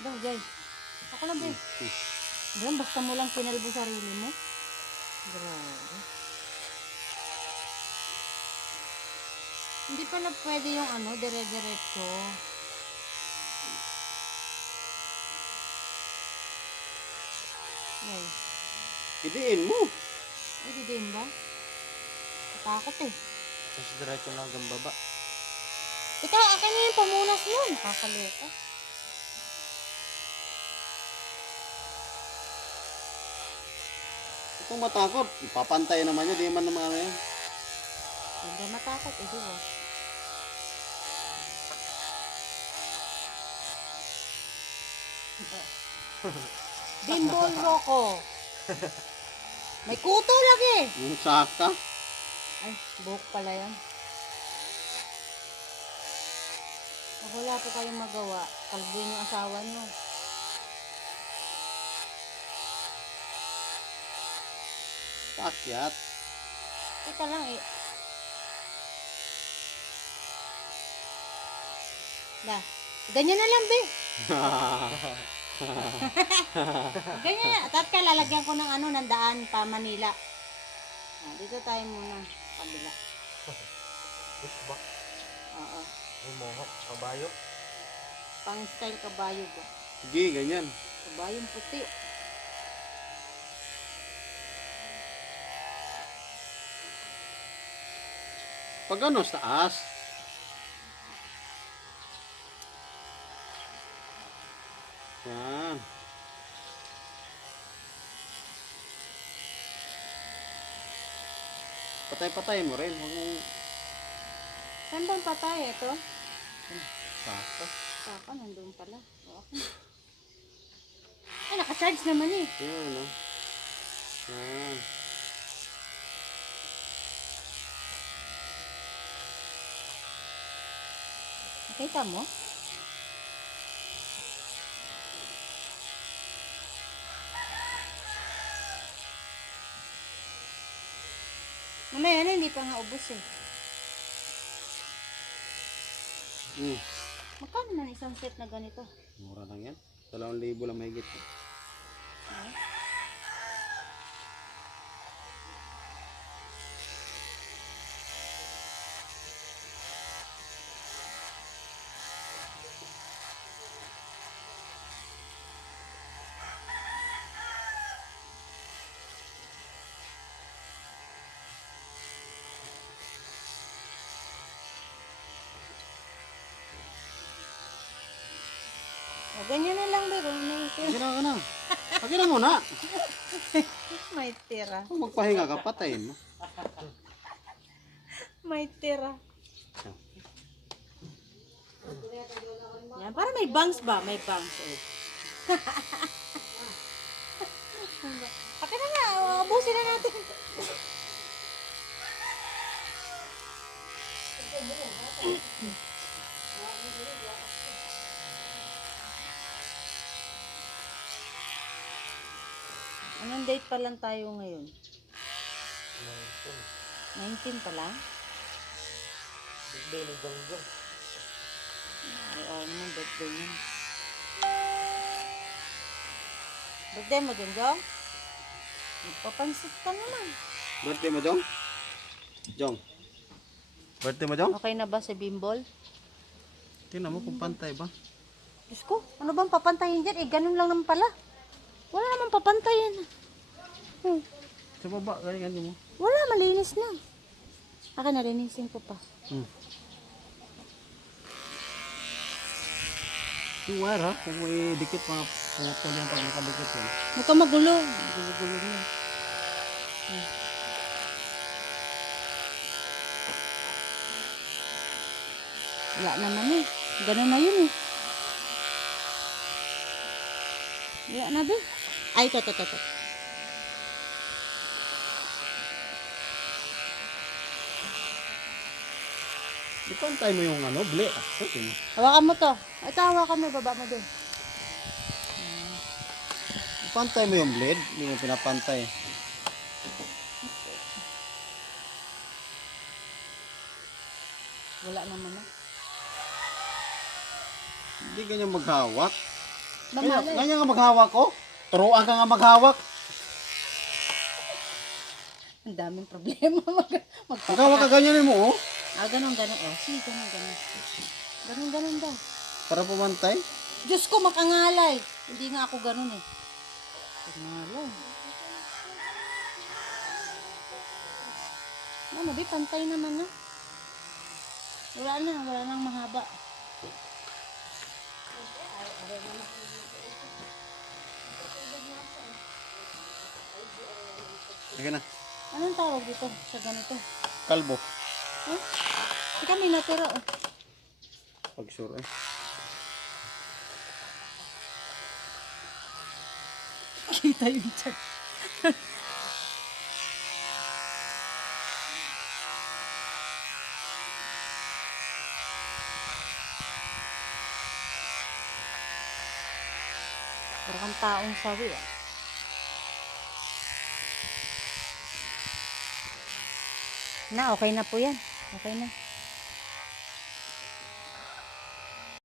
Daw, Jay. Ako lang, Jay. Diyan, basta mo lang kinalbo sarili mo. Grabe. Hindi pala pwede yung ano, dire-diretso. Jay. Idiin mo. Ay, di din ba? Takot eh. Tapos diretso lang hanggang baba. Ikaw, akin na yung pamunas nun. Kakaloka. Itong matakot. Ipapantay naman yun. Di man naman ano yun. Hindi matakot eh, di ba? Bimbol Rocco. May kuto lagi. Yung saka. Ay, buhok pala yan. Pag wala po kayong magawa, kalbuin yung asawa nyo. Pakyat. Teka lang eh. Dah, ganyan na lang, be. Ganyan na. At lalagyan ko ng ano, ng daan pa Manila. Ah, dito tayo muna. Kabila. Pushback. Oo. May mohawk. Kabayo. Pang style kabayo ba? Sige, ganyan. Kabayong puti. Pag ano, sa taas. Yan. Patay-patay mo rin. Huwag mong Saan bang patay ito? saka. Saka, nandun pala. O, ako. Ay, naka-charge naman eh. Yan, no? Yan. Nakita mo? Mamaya na, hindi pa nga ubos eh. Magkano man isang set na ganito? Mura lang yan. 2,000 lang mahigit. O, ganyan na lang, Bero. May tira. Sige na ka na. Sige na muna. May tira. Kung magpahinga ka, patayin mo. May tira. Yan, para may bangs ba? May bangs eh. Akin na nga, abusin na natin. Anong date pa lang tayo ngayon? 19 pa lang? Birthday ni Jongjong. Ay, oo naman, birthday yun. Birthday mo, Jongjong? Magpapansit ka naman. Birthday mo, Jong? Jong. Birthday mo, Jong? Okay na ba si Bimbol? Tingnan mo kung pantay ba. Diyos ko, ano bang papantayin dyan? Eh, ganun lang naman pala. Wala naman papantayin. Sa baba, ganyan mo. Wala, malinis na. Akin nalinisin ko pa. Yung wire ha, kung may dikit mga putol yan pag nakadikit yan. Huwag ka magulo. Gulo-gulo niya. Wala naman eh. Ganun na yun eh. Wala na ba? Ay, ito. Ipantay mo yung ano, blade. Okay. Hawakan mo to. Ito, hawakan mo. Baba mo dun. Ipantay mo yung blade, hindi mo pinapantay. Wala naman na. Hindi ganyan maghawak. Mamali. Ganyan nga maghawak ko. Turuan ka nga maghawak. Ang daming problema. Maghawak ka ganyan mo, oh. Ganun. Oh, sige, ganun. Ganun daw. Para pumantay. Diyos ko, makangalay. Hindi nga ako ganun eh. Makangalay. Ano, di, pantay naman na. Wala nang mahaba. Sige na. Anong tawag dito sa ganito? Kalbo. Huh? Hindi kami natira oh. Pag sure eh. Kita yung chat. Parang taong sawi ah. Na, okay na po yan. Okay na.